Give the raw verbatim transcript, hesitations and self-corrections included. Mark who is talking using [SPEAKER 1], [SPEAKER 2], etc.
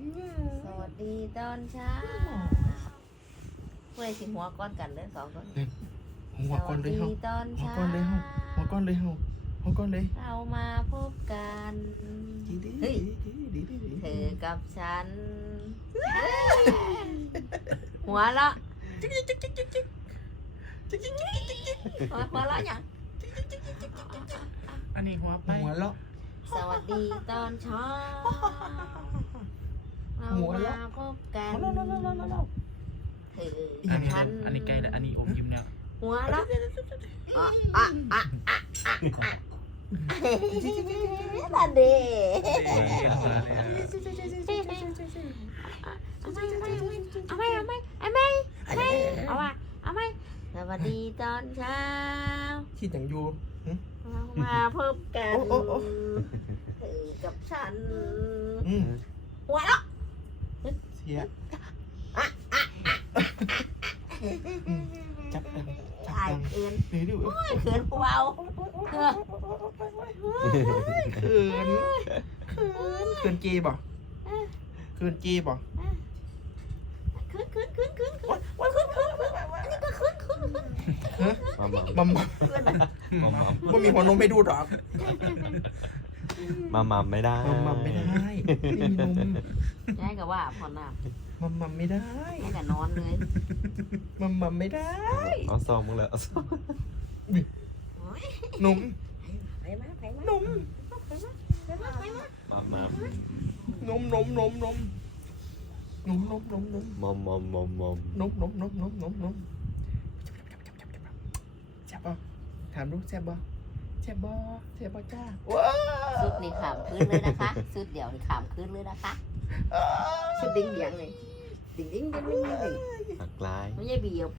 [SPEAKER 1] สวัสดีตอนเช้าเพื่อสิหัวก้อนกันเด้อสองคน
[SPEAKER 2] หัวก้อนเลยเฮา
[SPEAKER 1] ตอน
[SPEAKER 2] หัว
[SPEAKER 1] เช้า
[SPEAKER 2] ก้อนเลยเฮาหัวก้อนเลยเฮาหัวก้อนเลย
[SPEAKER 1] เรามาพบกันเฮ้ยเธอกับฉันหัวละหัวหัวละอย่าง
[SPEAKER 3] อันนี้หัวไป
[SPEAKER 2] หัวเลาะ
[SPEAKER 1] สวัสดีตอนเช้าเรา
[SPEAKER 2] หัวละ
[SPEAKER 1] มาพบกัน
[SPEAKER 2] หัวเลาะเลาะเลาะเลาะเลาะ
[SPEAKER 1] เธอ
[SPEAKER 3] อั
[SPEAKER 1] กัน บ
[SPEAKER 3] นี้
[SPEAKER 1] ฉัน
[SPEAKER 3] อันนี้ใกล้แล้วอันนี้อมยิ้มแล้ว
[SPEAKER 1] หัวละอ่ะอ่ะอ่ะอ่ะอ่ะนั่นดิเอาไหมเอาไหมเอาไหมเอาไหมเอาไหมเอาไหมสวัสดีตอนเช้า
[SPEAKER 2] ที่จังอยู่
[SPEAKER 1] เรามาพบกัน
[SPEAKER 2] โอ้โอ้โอ้
[SPEAKER 1] เธอกับฉัน
[SPEAKER 2] อืม
[SPEAKER 1] หัวละ
[SPEAKER 2] เสียจับดังจับ
[SPEAKER 1] ไอ้
[SPEAKER 2] ดัง
[SPEAKER 1] เขิน
[SPEAKER 2] เดี๋ยวดู
[SPEAKER 1] เขินเบาเขิน
[SPEAKER 2] เขินเขินเขินเจบ่เขินเจบ่
[SPEAKER 1] เขินเขินเขินเขินเขินวันเขินเขินเขินอันนี้ก็เขินเขินเขิน
[SPEAKER 2] ฮะ
[SPEAKER 4] มามา
[SPEAKER 2] มัมมัม
[SPEAKER 1] เขินนะ
[SPEAKER 4] มามา
[SPEAKER 2] บ่มีหัวนมให้ดูดอก
[SPEAKER 4] มามาไม่ได้
[SPEAKER 2] มัมมัมไม่ได้ไม่มีนม
[SPEAKER 1] ใช่กับว่าพอหน้า
[SPEAKER 2] มัมมัมไม่ได้
[SPEAKER 1] ให้กับนอนเลย
[SPEAKER 2] มัมมัมไม่ได้
[SPEAKER 4] เอาซองมึงเลยเอาซอง
[SPEAKER 2] นม
[SPEAKER 1] ไปมาน
[SPEAKER 2] ม
[SPEAKER 4] มามาม
[SPEAKER 2] นมนมนมนมนมนมนมนม
[SPEAKER 4] มอมมอมมอมมอม
[SPEAKER 2] นมนมนมนมนมนมแซ่บป่ะถามลูกแซ่บป่ะแซ่บป่ะแซ่บป่ะจ้าว้า
[SPEAKER 1] สุดนี่ขามคืนเลยนะคะสุดเดี๋ยวนี่ขามคืนเลยนะคะสุดดิ้งเดียงเลยดิ้งดิ้งดิ้งดิ้งดิ้ง
[SPEAKER 4] หักลาย
[SPEAKER 1] ไม่ใช่เบียว